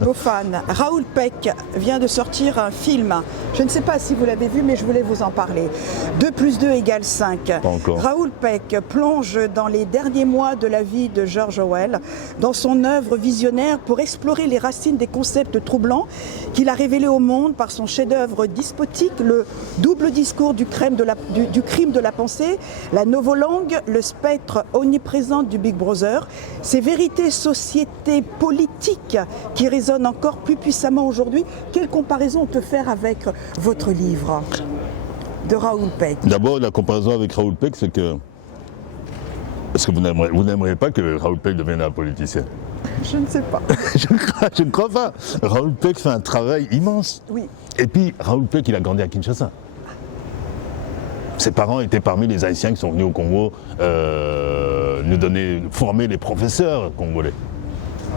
Bofan, Raoul Peck vient de sortir un film. Je ne sais pas si vous l'avez vu, mais je voulais vous en parler. 2 + 2 = 5. Pas encore. Raoul Peck plonge dans les derniers mois de la vie de George Orwell, dans son œuvre visionnaire pour explorer les racines des concepts troublants qu'il a révélés au monde par son chef-d'œuvre despotique, le double discours du crime de la pensée, la novolangue, le spectre omniprésent du Big Brother, ces vérités sociétés politiques qui résonnent encore plus puissamment aujourd'hui. Quelle comparaison on peut faire avec votre livre de Raoul Peck? D'abord, la comparaison avec Raoul Peck, c'est que... Est-ce que vous n'aimeriez pas que Raoul Peck devienne un politicien? Je ne sais pas. Je ne crois pas. Raoul Peck fait un travail immense. Oui. Et puis, Raoul Peck, il a grandi à Kinshasa. Ses parents étaient parmi les Haïtiens qui sont venus au Congo former les professeurs congolais.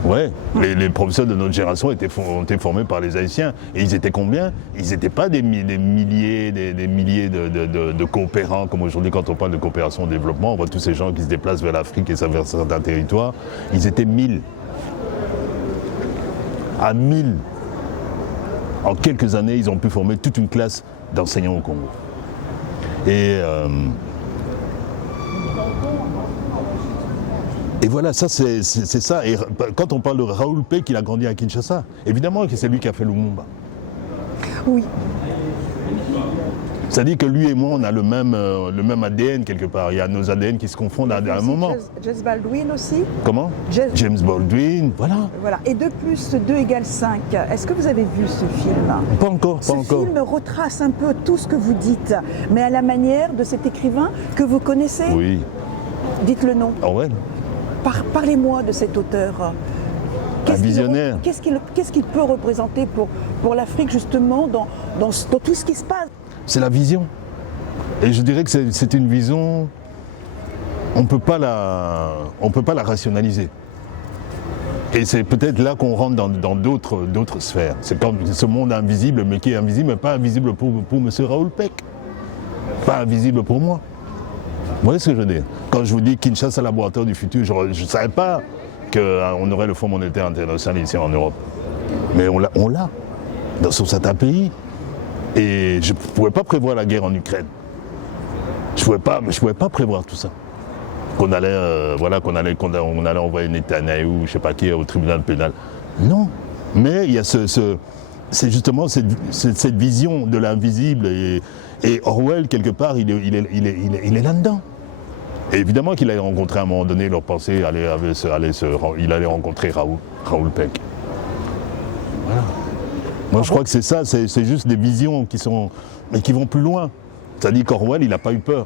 Ouais, les professeurs de notre génération ont été formés par les Haïtiens. Et ils étaient combien? Ils n'étaient pas des milliers de coopérants, comme aujourd'hui quand on parle de coopération au développement, on voit tous ces gens qui se déplacent vers l'Afrique et vers certains territoires. Ils étaient 1000. À 1000. En quelques années, ils ont pu former toute une classe d'enseignants au Congo. Et voilà, ça c'est ça. Et quand on parle de Raoul Peck, il a grandi à Kinshasa, évidemment que c'est lui qui a fait Lumumba. Oui. C'est-à-dire que lui et moi, on a le même ADN quelque part. Il y a nos ADN qui se confondent à un moment. James Baldwin aussi. Comment? James Baldwin, voilà. Voilà. Et 2 + 2 = 5. Est-ce que vous avez vu ce film? Pas encore, pas encore. Ce film retrace un peu tout ce que vous dites, mais à la manière de cet écrivain que vous connaissez. Oui. Dites le nom. Orwell. Parlez-moi de cet auteur. Un visionnaire. Qu'est-ce qu'il peut représenter pour l'Afrique justement dans tout ce qui se passe? C'est la vision. Et je dirais que c'est une vision, on ne peut pas la rationaliser. Et c'est peut-être là qu'on rentre dans d'autres sphères. C'est comme ce monde invisible, mais qui est invisible, mais pas invisible pour M. Raoul Peck. Pas invisible pour moi. Vous voyez ce que je veux dire? Quand je vous dis Kinshasa, laboratoire du futur, je ne savais pas qu'on aurait le Fonds monétaire international ici en Europe. Mais on l'a, sur certains pays. Et je ne pouvais pas prévoir la guerre en Ukraine. Je ne pouvais pas prévoir tout ça. Qu'on allait envoyer Netanyahou, je ne sais pas qui, au tribunal pénal. Non. Mais il y a c'est justement cette vision de l'invisible. Et Orwell, quelque part, il est là-dedans. Et évidemment qu'il allait rencontrer à un moment donné, leur pensée, il allait rencontrer Raoul Peck. Voilà. Moi, je crois que c'est ça, c'est juste des visions mais qui vont plus loin. C'est-à-dire qu'Orwell, il n'a pas eu peur,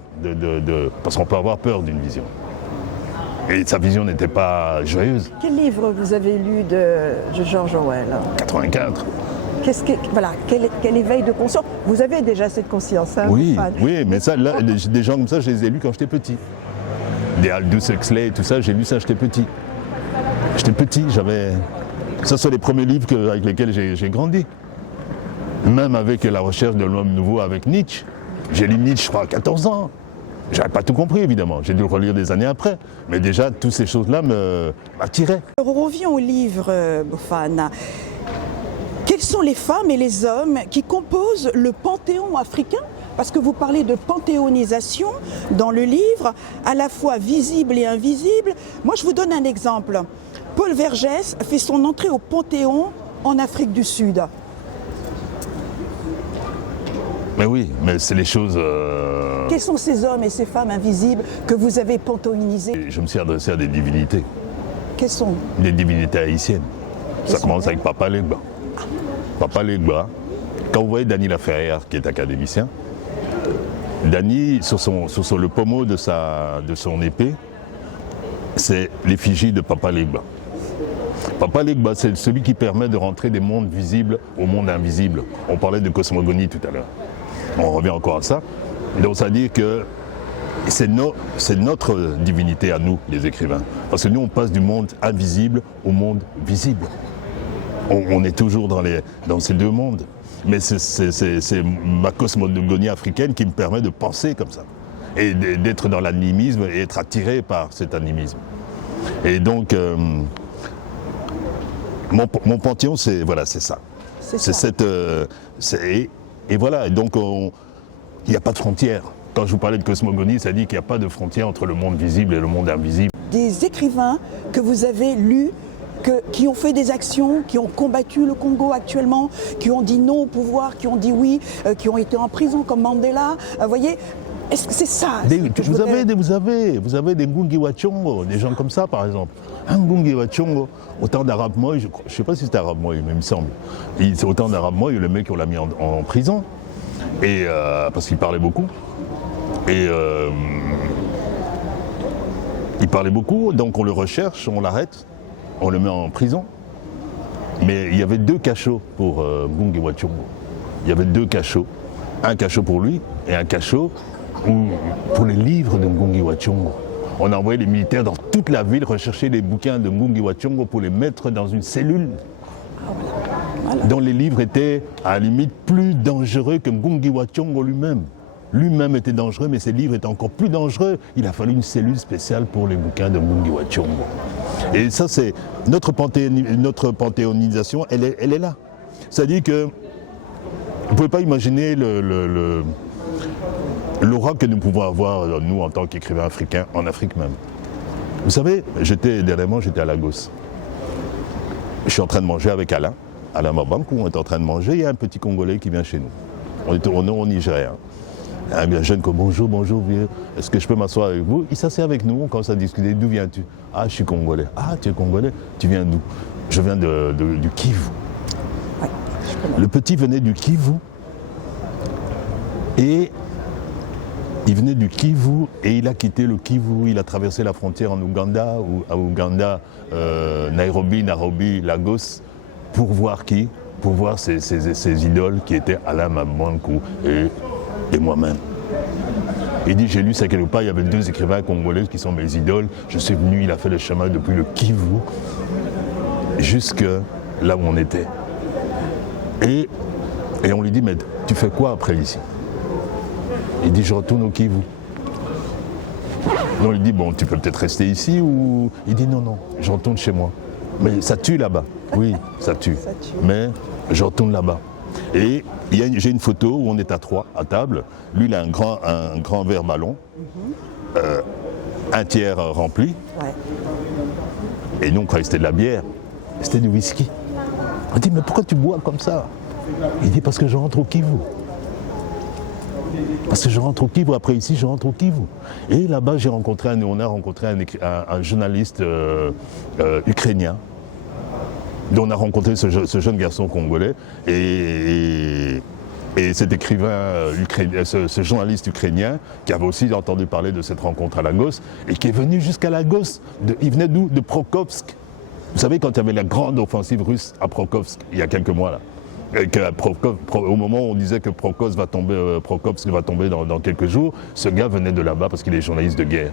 parce qu'on peut avoir peur d'une vision. Et sa vision n'était pas joyeuse. Quel livre vous avez lu de George Orwell? 84. Quel éveil de conscience? Vous avez déjà cette conscience, hein? Oui, mais ça, là, des gens comme ça, je les ai lus quand j'étais petit. Des Aldous Huxley et tout ça, j'ai lu ça, j'étais petit. Ça, sont les premiers livres avec lesquels j'ai grandi. Même avec la recherche de l'homme nouveau avec Nietzsche. J'ai lu Nietzsche, je crois, à 14 ans. J'avais pas tout compris, évidemment. J'ai dû le relire des années après. Mais déjà, toutes ces choses-là m'attiraient. Alors, on revient au livre, Bofan. Quelles sont les femmes et les hommes qui composent le panthéon africain? Parce que vous parlez de panthéonisation dans le livre, à la fois visible et invisible. Moi, je vous donne un exemple. Paul Vergès fait son entrée au Panthéon en Afrique du Sud. Mais oui, mais c'est les choses... Quels sont ces hommes et ces femmes invisibles que vous avez panthéonisés? Je me suis adressé à des divinités. Quelles sont? Des divinités haïtiennes. Ça commence avec Papa Legba. Papa Legba, quand vous voyez Dany Laferrière, qui est académicien, Dany, sur le pommeau de son épée, c'est l'effigie de Papa Legba. Papa Legba, c'est celui qui permet de rentrer des mondes visibles au monde invisible. On parlait de cosmogonie tout à l'heure. On revient encore à ça. Donc ça veut dire que c'est notre divinité à nous, les écrivains. Parce que nous, on passe du monde invisible au monde visible. On est toujours dans ces deux mondes. Mais c'est ma cosmogonie africaine qui me permet de penser comme ça. Et d'être dans l'animisme et être attiré par cet animisme. Et donc, Mon panthéon, c'est voilà, c'est ça. C'est C'est ça. et voilà, donc il n'y a pas de frontière. Quand je vous parlais de cosmogonie, ça dit qu'il n'y a pas de frontière entre le monde visible et le monde invisible. Des écrivains que vous avez lus, qui ont fait des actions, qui ont combattu le Congo actuellement, qui ont dit non au pouvoir, qui ont dit oui, qui ont été en prison comme Mandela. Vous voyez, est-ce que c'est ça que je Vous voudrais- avez des Ngungi wa Thiong'o, des gens comme ça par exemple. Un Ngungi wa Thiong'o, au temps d'Arab Moi, je ne sais pas si c'était Arab Moi, mais il me semble. C'est au temps d'Arab Moi, le mec on l'a mis en prison, et, parce qu'il parlait beaucoup. Et il parlait beaucoup, donc on le recherche, on l'arrête, on le met en prison. Mais il y avait 2 cachots pour Ngungi wa Thiong'o. Il y avait 2 cachots. Un cachot pour lui et un cachot pour les livres de Ngungi wa Thiong'o. On a envoyé les militaires dans toute la ville rechercher les bouquins de Ngungi wa Thiong'o pour les mettre dans une cellule dont les livres étaient à la limite plus dangereux que Ngungi wa Thiong'o lui-même. Lui-même était dangereux, mais ses livres étaient encore plus dangereux. Il a fallu une cellule spéciale pour les bouquins de Ngungi wa Thiong'o. Et ça, c'est notre panthéonisation, elle est là. C'est-à-dire que vous ne pouvez pas imaginer l'aura que nous pouvons avoir, nous, en tant qu'écrivains africains, en Afrique même. Vous savez, dernièrement, j'étais à Lagos. Je suis en train de manger avec Alain Mabankou, on est en train de manger, il y a un petit Congolais qui vient chez nous. On est au Nigeria. Un jeune comme bonjour, vieux, est-ce que je peux m'asseoir avec vous? Il s'assied avec nous, on commence à discuter. D'où viens-tu? Ah, je suis Congolais. Ah, tu es Congolais? Tu viens d'où? Je viens du Kivu. Ouais, je connais. Le petit venait du Kivu et il a quitté le Kivu, il a traversé la frontière en Ouganda, Nairobi, Lagos, pour voir qui? Pour voir ses idoles qui étaient Alain Mabankou et moi-même. Il dit, j'ai lu ça quelque part, il y avait 2 écrivains congolais qui sont mes idoles. Je suis venu, il a fait le chemin depuis le Kivu jusque là où on était. Et on lui dit, mais tu fais quoi après ici? Il dit, je retourne au Kivu. On lui dit, bon, tu peux peut-être rester ici ou... Il dit, non, je retourne chez moi. Mais ça tue là-bas. Oui, ça tue. Ça tue. Mais je retourne là-bas. Et j'ai une photo où on est à 3 à table. Lui, il a un grand verre ballon, un tiers rempli. Ouais. Et nous, on croyait que c'était de la bière. C'était du whisky. On dit, mais pourquoi tu bois comme ça? Il dit, parce que je rentre au Kivu. Parce que je rentre au Kivu, après ici, je rentre au Kivu. Et là-bas, on a rencontré un journaliste ukrainien, dont on a rencontré ce jeune garçon congolais. Et cet écrivain ukrainien, ce journaliste ukrainien, qui avait aussi entendu parler de cette rencontre à Lagos, et qui est venu jusqu'à Lagos. Il venait d'où? De Prokhovsk. Vous savez, quand il y avait la grande offensive russe à Prokhovsk, il y a quelques mois là, au moment où on disait que Prokhovsk va tomber dans quelques jours, ce gars venait de là-bas parce qu'il est journaliste de guerre.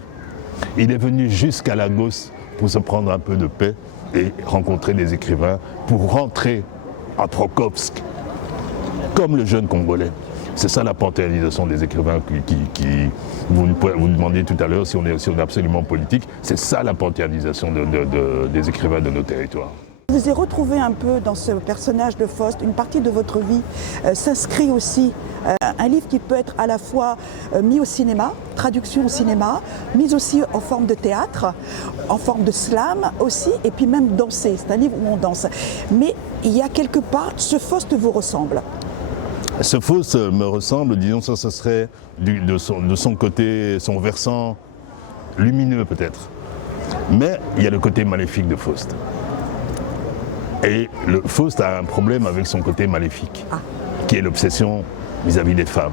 Il est venu jusqu'à Lagos pour se prendre un peu de paix et rencontrer des écrivains pour rentrer à Prokhovsk, comme le jeune Congolais. C'est ça la panthéonisation des écrivains vous demandiez tout à l'heure si on est absolument politique, c'est ça la panthéonisation des écrivains de nos territoires. Je vous ai retrouvé un peu dans ce personnage de Faust, une partie de votre vie s'inscrit aussi, un livre qui peut être à la fois mis au cinéma, traduction au cinéma, mis aussi en forme de théâtre, en forme de slam aussi, et puis même danser, c'est un livre où on danse. Mais il y a quelque part, ce Faust vous ressemble. Ce Faust me ressemble, disons ça, ce serait de son côté, son versant lumineux peut-être. Mais il y a le côté maléfique de Faust. Et le Faust a un problème avec son côté maléfique, qui est l'obsession vis-à-vis des femmes.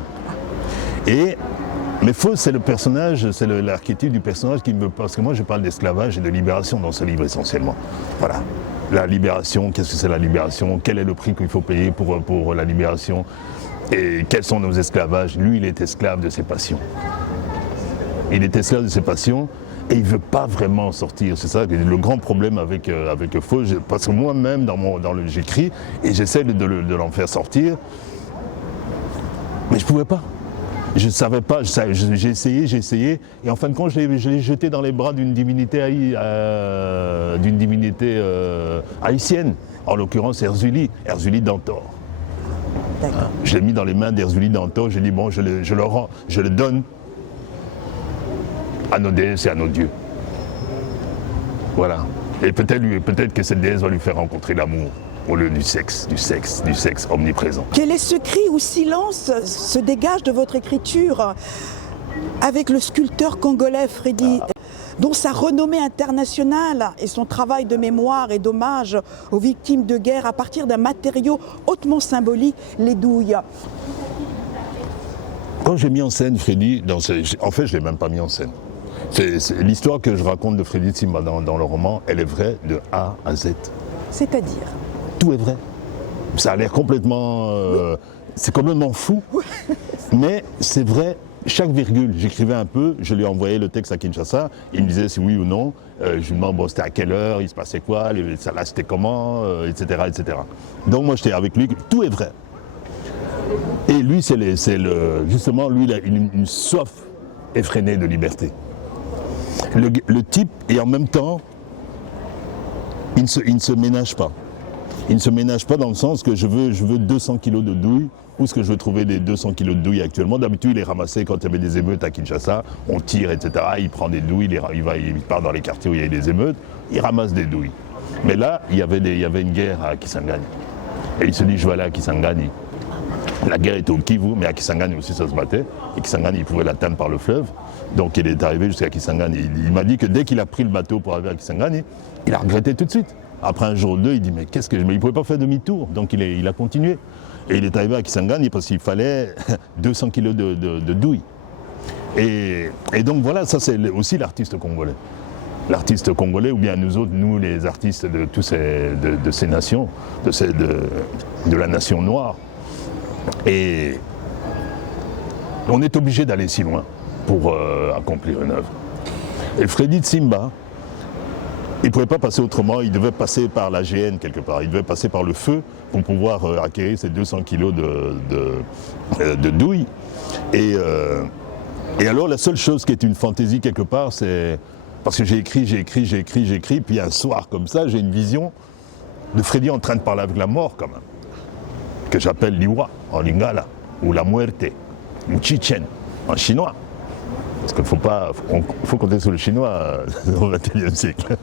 Mais Faust, c'est le personnage, c'est l'archétype du personnage parce que moi je parle d'esclavage et de libération dans ce livre essentiellement. Voilà. La libération, qu'est-ce que c'est la libération? Quel est le prix qu'il faut payer pour la libération? Et quels sont nos esclavages? Lui, il est esclave de ses passions. Il est esclave de ses passions. Et il ne veut pas vraiment sortir. C'est ça le grand problème avec Faust. Parce que moi-même, j'écris et j'essaie de l'en faire sortir. Mais je ne pouvais pas. Je ne savais pas. J'ai essayé. Et en fin de compte, je l'ai jeté dans les bras d'une divinité haïtienne. en l'occurrence Erzuli Dantor. D'accord. Je l'ai mis dans les mains d'Erzuli Dantor, j'ai dit bon, je le donne à nos déesses et à nos dieux. Voilà. Et peut-être que cette déesse va lui faire rencontrer l'amour au lieu du sexe omniprésent. Quel est ce cri ou silence se dégage de votre écriture avec le sculpteur congolais Freddy, dont sa renommée internationale et son travail de mémoire et d'hommage aux victimes de guerre à partir d'un matériau hautement symbolique, les douilles. Quand j'ai mis en scène Freddy, en fait je ne l'ai même pas mis en scène. L'histoire que je raconte de Freddy Tsimba dans le roman, elle est vraie de A à Z. C'est-à-dire? Tout est vrai. Ça a l'air complètement... c'est complètement fou, mais c'est vrai. Chaque virgule, j'écrivais un peu, je lui envoyais le texte à Kinshasa, il me disait si oui ou non, je lui demandais bon, c'était à quelle heure, il se passait quoi, ça là c'était comment, etc., etc. Donc moi j'étais avec lui, tout est vrai. Et lui, justement, lui il a une soif effrénée de liberté. Le type, et en même temps, il ne se ménage pas. Il ne se ménage pas dans le sens que je veux 200 kilos de douilles. Où est-ce que je veux trouver des 200 kilos de douilles actuellement? D'habitude, il les ramassait quand il y avait des émeutes à Kinshasa. On tire, etc. Il prend des douilles, il part dans les quartiers où il y a des émeutes. Il ramasse des douilles. Mais là, il y avait une guerre à Kisangani. Et il se dit, je vais aller à Kisangani. La guerre était au Kivu, mais à Kisangani aussi ça se battait. Et Kisangani, il pouvait l'atteindre par le fleuve. Donc il est arrivé jusqu'à Kisangani. Il m'a dit que dès qu'il a pris le bateau pour arriver à Kisangani, il a regretté tout de suite. Après un jour ou deux, il dit mais il ne pouvait pas faire demi-tour. Donc il a continué. Et il est arrivé à Kisangani parce qu'il fallait 200 kilos de douilles. Et donc voilà, ça c'est aussi l'artiste congolais. L'artiste congolais, ou bien nous autres, nous les artistes de ces nations, de la nation noire. Et on est obligé d'aller si loin pour accomplir une œuvre. Et Freddy Tsimba, il ne pouvait pas passer autrement, il devait passer par la GN quelque part, il devait passer par le feu pour pouvoir acquérir ces 200 kilos de douilles. Et alors la seule chose qui est une fantaisie quelque part, c'est parce que j'ai écrit, puis un soir comme ça, j'ai une vision de Freddy en train de parler avec la mort quand même, que j'appelle Liwa en lingala, ou la muerte, ou Chichen en chinois. Parce qu'il faut compter sur le chinois au XXIe siècle.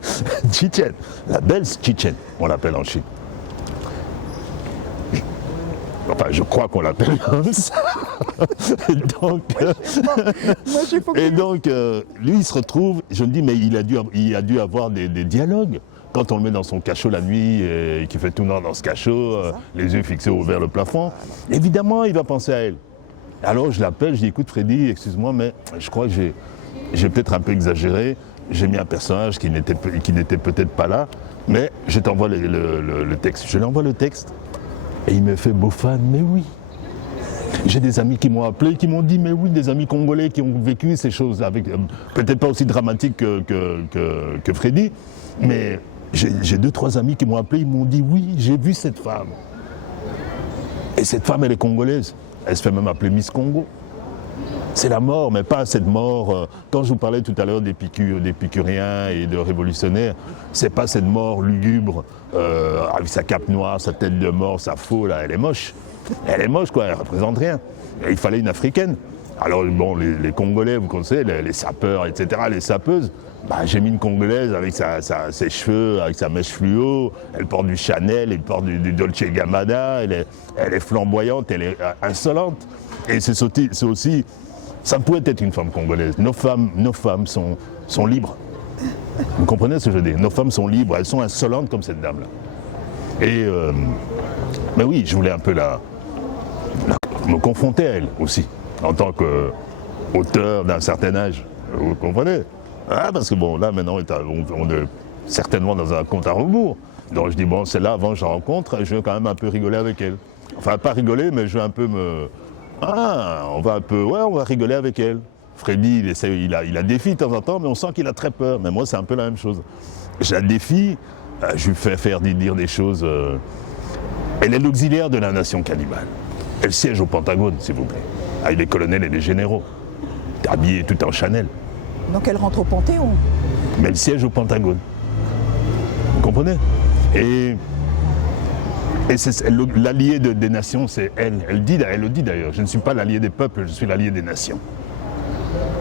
Chichen, la belle Chichen, on l'appelle en Chine. Enfin, je crois qu'on l'appelle comme ça. Et donc, lui, il se retrouve, je me dis, mais il a dû avoir des dialogues. Quand on le met dans son cachot la nuit et qu'il fait tout noir dans ce cachot, les yeux fixés vers le plafond, évidemment, il va penser à elle. Alors je l'appelle, je dis écoute Freddy, excuse-moi, mais je crois que j'ai peut-être un peu exagéré, j'ai mis un personnage qui n'était peut-être pas là, mais je t'envoie le texte. Je lui envoie le texte et il me fait Bofan, mais oui. J'ai des amis qui m'ont appelé, qui m'ont dit mais oui, des amis congolais qui ont vécu ces choses, avec peut-être pas aussi dramatiques que Freddy, mais j'ai 2-3 amis qui m'ont appelé, ils m'ont dit oui, j'ai vu cette femme. Et cette femme, elle est congolaise. Elle se fait même appeler Miss Congo. C'est la mort, mais pas cette mort. Quand je vous parlais tout à l'heure d'épicuriens et de révolutionnaires, c'est pas cette mort lugubre, avec sa cape noire, sa tête de mort, sa faux, là, elle est moche. Elle est moche, quoi, elle représente rien. Et il fallait une africaine. Alors, bon, les Congolais, vous connaissez, les sapeurs, etc., les sapeuses, bah, j'ai mis une Congolaise avec ses cheveux, avec sa mèche fluo, elle porte du Chanel, elle porte du Dolce Gabbana, elle est flamboyante, elle est insolente. Et c'est aussi, ça pourrait être une femme congolaise. Nos femmes sont libres. Vous comprenez ce que je veux dire? Nos femmes sont libres, elles sont insolentes comme cette dame-là. Et, mais oui, je voulais un peu me confronter à elle aussi, en tant qu'auteur d'un certain âge. Vous comprenez? Ah, parce que bon, là maintenant, on est certainement dans un compte à rebours. Donc je dis, bon, c'est là, avant que je la rencontre, je vais quand même un peu rigoler avec elle. Enfin, pas rigoler, mais je vais un peu on va rigoler avec elle. Freddy, il a défie de temps en temps, mais on sent qu'il a très peur. Mais moi, c'est un peu la même chose. Je la défie, je lui fais dire des choses. Elle est l'auxiliaire de la nation cannibale. Elle siège au Pentagone, s'il vous plaît, avec les colonels et les généraux, habillée tout en Chanel. Donc elle rentre au Panthéon. Mais elle siège au Pentagone. Vous comprenez? Et Et l'allié des nations, c'est elle. Elle le dit d'ailleurs. Je ne suis pas l'allié des peuples, je suis l'allié des nations.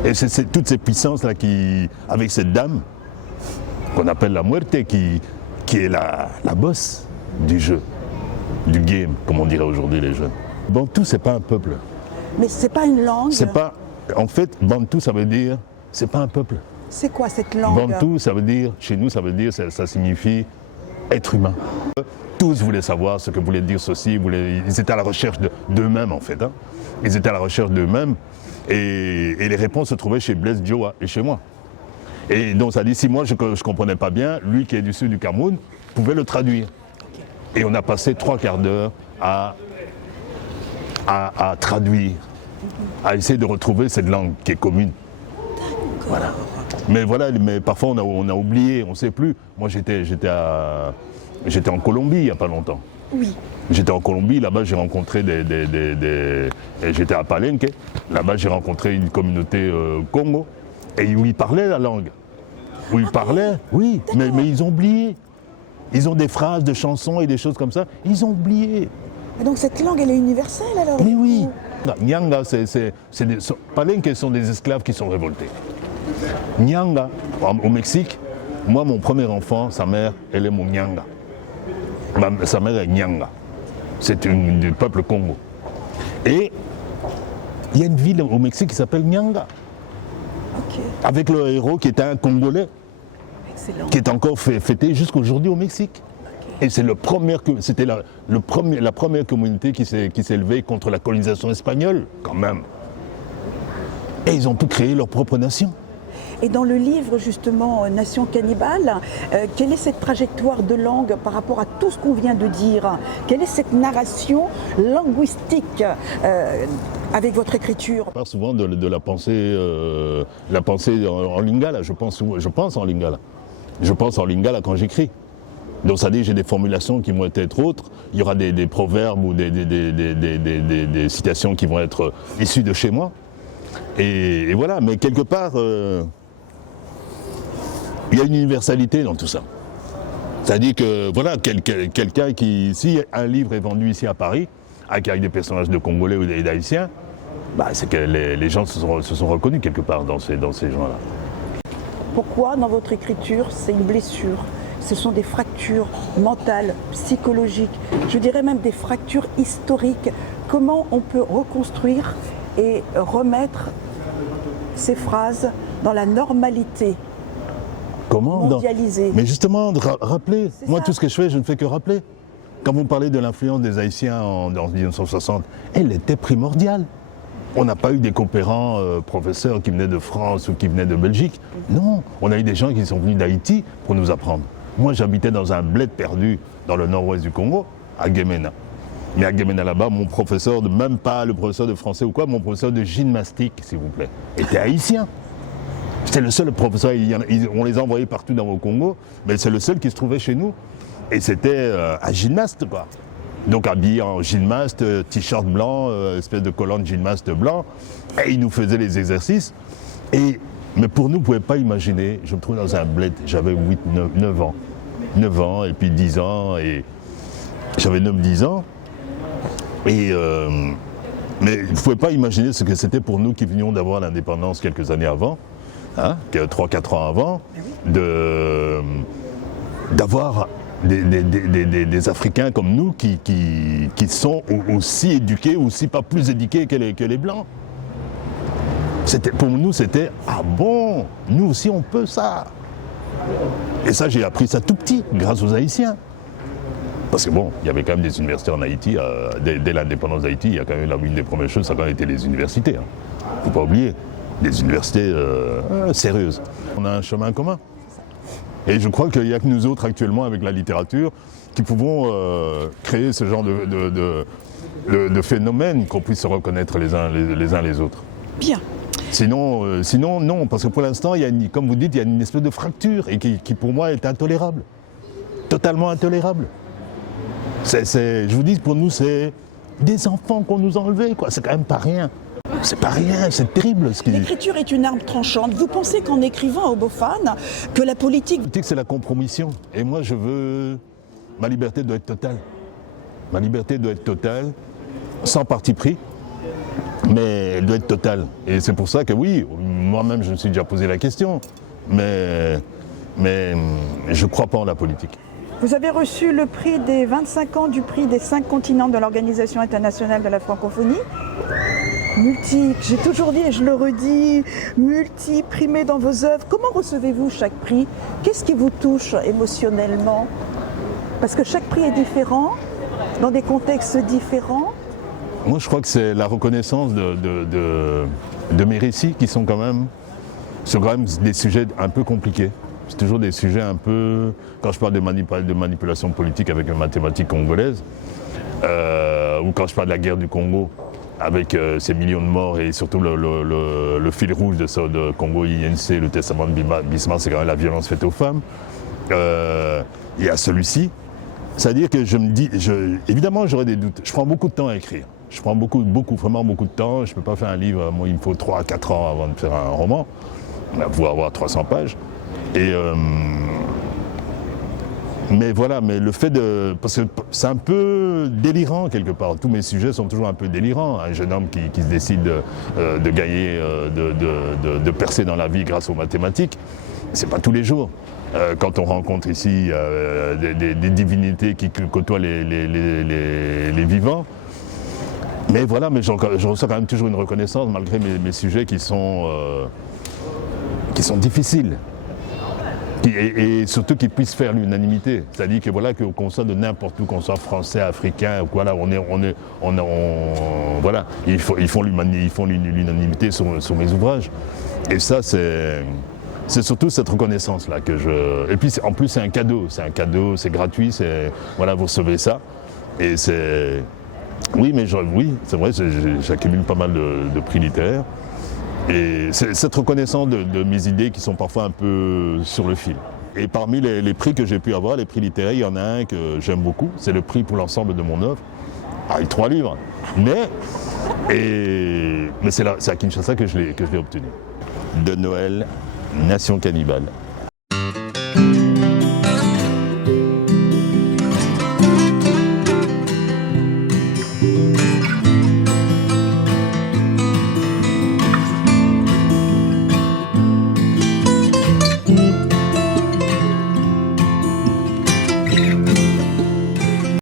Et c'est toutes ces puissances-là avec cette dame, qu'on appelle la Muerte, qui est la boss du jeu, du game, comme on dirait aujourd'hui les jeunes. Bantou, c'est pas un peuple. Mais c'est pas une langue. En fait, Bantou, ça veut dire, c'est pas un peuple. C'est quoi cette langue? Bantou, ça veut dire, chez nous, ça signifie être humain. Tous voulaient savoir ce que voulait dire ceci, ils étaient à la recherche d'eux-mêmes en fait. Hein. Ils étaient à la recherche d'eux-mêmes et les réponses se trouvaient chez Blaise Dioa et chez moi. Et donc ça dit, si moi je ne comprenais pas bien, lui qui est du sud du Cameroun pouvait le traduire. Et on a passé 3 quarts d'heure à traduire, à essayer de retrouver cette langue qui est commune. Voilà. Mais parfois on a oublié, on ne sait plus. Moi j'étais en Colombie il n'y a pas longtemps. Oui. J'étais en Colombie, là-bas j'ai rencontré j'étais à Palenque, là-bas j'ai rencontré une communauté Congo, et où ils parlaient la langue. Où ils parlaient, oui, mais ils ont oublié. Ils ont des phrases de chansons et des choses comme ça, ils ont oublié. Et donc cette langue, elle est universelle alors? Mais oui. Nyanga, Palenque sont des esclaves qui sont révoltés. Nyanga, au Mexique, moi mon premier enfant, sa mère, elle est mon Nyanga. Sa mère est Nyanga. C'est du peuple Congo. Et il y a une ville au Mexique qui s'appelle Nyanga. Okay. Avec le héros qui était un Congolais. Excellent. Qui est encore fêté jusqu'aujourd'hui au Mexique. Okay. Et c'était la première communauté qui s'est levée contre la colonisation espagnole, quand même. Et ils ont pu créer leur propre nation. Et dans le livre, justement, Nation cannibale, quelle est cette trajectoire de langue par rapport à tout ce qu'on vient de dire? Quelle est cette narration linguistique avec votre écriture? Je parle souvent de la pensée en lingala. Je pense en lingala. Je pense en lingala quand j'écris. Donc ça dit que j'ai des formulations qui vont être autres. Il y aura des proverbes ou des citations qui vont être issues de chez moi. Et voilà, mais quelque part, il y a une universalité dans tout ça. C'est-à-dire que, voilà, quelqu'un si un livre est vendu ici à Paris, avec des personnages de Congolais ou d'Haïtiens, c'est que les gens se sont reconnus quelque part dans ces gens-là. Pourquoi, dans votre écriture, c'est une blessure? Ce sont des fractures mentales, psychologiques, je dirais même des fractures historiques. Comment on peut reconstruire et remettre ces phrases dans la normalité? Comment mondialisée. Mais justement, rappeler. Moi, tout ce que je fais, je ne fais que rappeler. Quand vous parlez de l'influence des Haïtiens en 1960, elle était primordiale. On n'a pas eu des coopérants professeurs qui venaient de France ou qui venaient de Belgique. Non, on a eu des gens qui sont venus d'Haïti pour nous apprendre. Moi, j'habitais dans un bled perdu dans le nord-ouest du Congo, à Guémena. Mais à Guémena, là-bas, mon professeur, même pas le professeur de français ou quoi, mon professeur de gymnastique, s'il vous plaît, était haïtien. C'était le seul professeur, on les a envoyés partout dans le Congo, mais c'est le seul qui se trouvait chez nous. Et c'était un gymnaste, quoi. Donc habillé en gymnaste, t-shirt blanc, espèce de collant de gymnaste blanc, et il nous faisait les exercices. Mais pour nous, vous ne pouvez pas imaginer, je me trouvais dans un bled, j'avais 9 ans. 9 ans, et puis 10 ans, et j'avais 9-10 ans. Mais vous ne pouvez pas imaginer ce que c'était pour nous qui venions d'avoir l'indépendance quelques années avant, 3-4 ans avant, d'avoir des Africains comme nous qui sont aussi éduqués, aussi pas plus éduqués que les Blancs. Pour nous, c'était « Ah bon, nous aussi on peut ça !» Et ça, j'ai appris ça tout petit, grâce aux Haïtiens. Parce que bon, il y avait quand même des universités en Haïti, dès l'indépendance d'Haïti, il y a quand même une des premières choses, ça a quand même été les universités. Il ne faut pas oublier, des universités sérieuses. On a un chemin commun. Et je crois qu'il n'y a que nous autres actuellement, avec la littérature, qui pouvons créer ce genre de phénomène, qu'on puisse se reconnaître les uns les autres. Bien. Sinon, non, parce que pour l'instant, comme vous dites, il y a une espèce de fracture et qui pour moi est intolérable. Totalement intolérable. Je vous dis, pour nous, c'est des enfants qu'on nous a enlevés, quoi. C'est quand même pas rien. C'est pas rien, c'est terrible. L'écriture est une arme tranchante. Vous pensez qu'en écrivant au Bofane, que la politique... La politique, c'est la compromission. Et moi, ma liberté doit être totale. Ma liberté doit être totale, sans parti pris, mais elle doit être totale. Et c'est pour ça que oui, moi-même je me suis déjà posé la question, mais je ne crois pas en la politique. Vous avez reçu le prix des 25 ans du prix des 5 continents de l'Organisation internationale de la francophonie. J'ai toujours dit et je le redis, multi-primé dans vos œuvres. Comment recevez-vous chaque prix? Qu'est-ce qui vous touche émotionnellement? Parce que chaque prix est différent, dans des contextes différents. Moi je crois que c'est la reconnaissance de mes récits qui sont quand même des sujets un peu compliqués. C'est toujours des sujets un peu... Quand je parle de manipulation politique avec une mathématique congolaise, ou quand je parle de la guerre du Congo, avec ces millions de morts et surtout le fil rouge de Congo-INC, le testament de Bismarck, c'est quand même la violence faite aux femmes. Il y a celui-ci. C'est-à-dire que je me dis, évidemment j'aurais des doutes. Je prends beaucoup de temps à écrire. Je prends vraiment beaucoup de temps. Je ne peux pas faire un livre, moi il me faut 3 à 4 ans avant de faire un roman, pour avoir 300 pages. Mais voilà, mais le fait de... Parce que c'est un peu délirant quelque part. Tous mes sujets sont toujours un peu délirants. Un jeune homme qui se décide de gagner, de percer dans la vie grâce aux mathématiques, c'est pas tous les jours. Quand on rencontre ici des divinités qui côtoient les vivants. Mais voilà, mais je ressens quand même toujours une reconnaissance malgré mes sujets qui sont difficiles. Et surtout qu'ils puissent faire l'unanimité. C'est-à-dire que voilà, qu'on soit de n'importe où, qu'on soit français, africain, voilà, voilà, ils font l'unanimité sur mes ouvrages. Et ça, c'est surtout cette reconnaissance-là que je... Et puis en plus c'est un cadeau, c'est gratuit, voilà, vous recevez ça. Et c'est... Oui, mais oui, c'est vrai, j'accumule pas mal de prix littéraires. Et c'est cette reconnaissance de mes idées qui sont parfois un peu sur le fil. Et parmi les prix que j'ai pu avoir, les prix littéraires, il y en a un que j'aime beaucoup, c'est le prix pour l'ensemble de mon œuvre, avec 3 livres. Mais c'est à Kinshasa que je l'ai obtenu. De Noël, Nation Cannibale.